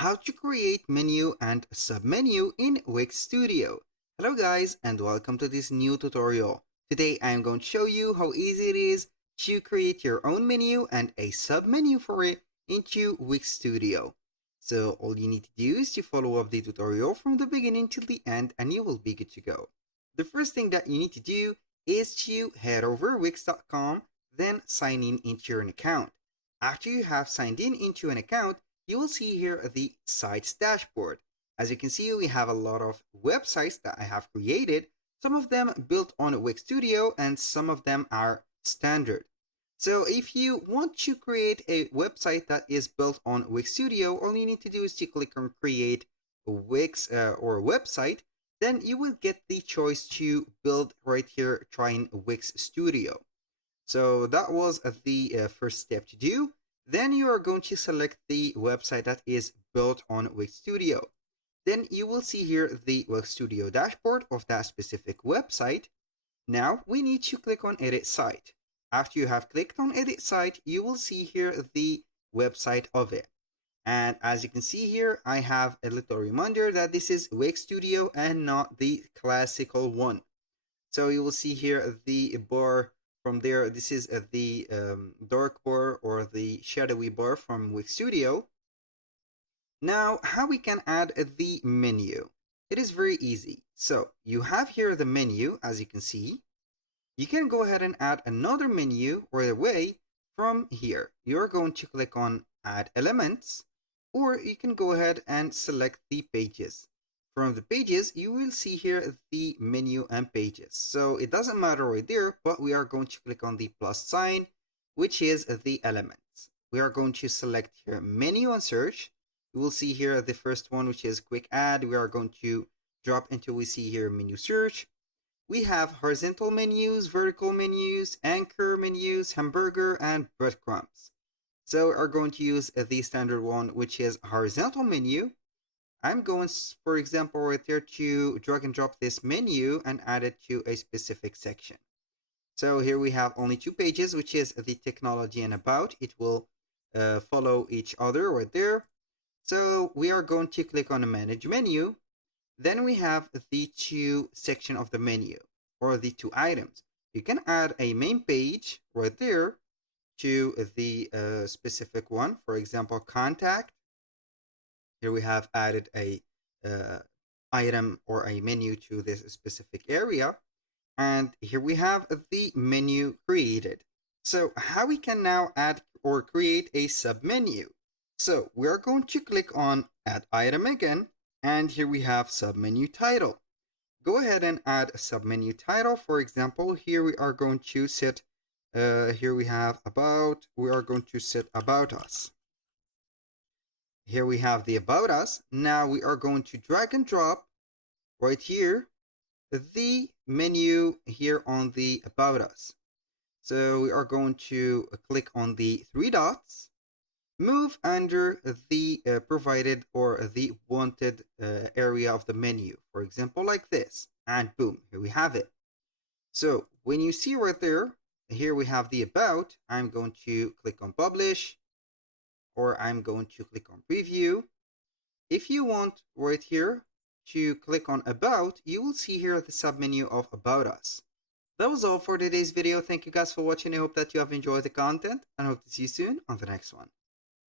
how to create menu and submenu in Wix Studio. Hello guys and welcome to this new tutorial. Today I am going to show you how easy it is to create your own menu and a submenu for it into Wix Studio. So all you need to do is to follow up the tutorial from the beginning till the end and you will be good to go. The first thing that you need to do is to head over wix.com, then sign in into your account. After you have signed in into an account, you will see here the site's dashboard. As you can see, we have a lot of websites that I have created, some of them built on Wix Studio and some of them are standard. So if you want to create a website that is built on Wix Studio, all you need to do is to click on create Wix or website. Then you will get the choice to build right here trying Wix Studio. So that was the first step to do. Then you are going to select the website that is built on Wix Studio. Then you will see here the Wix Studio dashboard of that specific website. Now we need to click on Edit Site. After you have clicked on Edit Site, you will see here the website of it. And as you can see here, I have a little reminder that this is Wix Studio and not the classical one. So you will see here the bar from there. This is the dark bar or the shadowy bar from Wix Studio. Now, how we can add the menu? It is very easy. So you have here the menu, as you can see. You can go ahead and add another menu right away from here. You're going to click on Add Elements, or you can go ahead and select the pages. From the pages, you will see here the menu and pages. So it doesn't matter right there, but we are going to click on the plus sign, which is the elements. We are going to select here menu and search. You will see here the first one, which is quick add. We are going to drop until we see here menu search. We have horizontal menus, vertical menus, anchor menus, hamburger, and breadcrumbs. So we are going to use the standard one, which is horizontal menu. I'm going, for example, right there to drag and drop this menu and add it to a specific section. So here we have only two pages, which is the technology and about. It will follow each other right there. So we are going to click on the manage menu. Then we have the two section of the menu or the two items. You can add a main page right there to the specific one. For example, contact. Here we have added a item or a menu to this specific area. And here we have the menu created. So how we can now add or create a submenu? So we are going to click on Add Item again. And here we have submenu title. Go ahead and add a submenu title. For example, here we are going to set, here we have about, we are going to set about us. Here we have the about us. Now we are going to drag and drop right here the menu here on the about us. So we are going to click on the three dots, move under the provided or the wanted area of the menu, for example, like this, and boom, here we have it. So when you see right there, here we have the about, I'm going to click on publish, or I'm going to click on preview. If you want right here to click on about, you will see here the submenu of about us. That was all for today's video. Thank you guys for watching. I hope that you have enjoyed the content and hope to see you soon on the next one.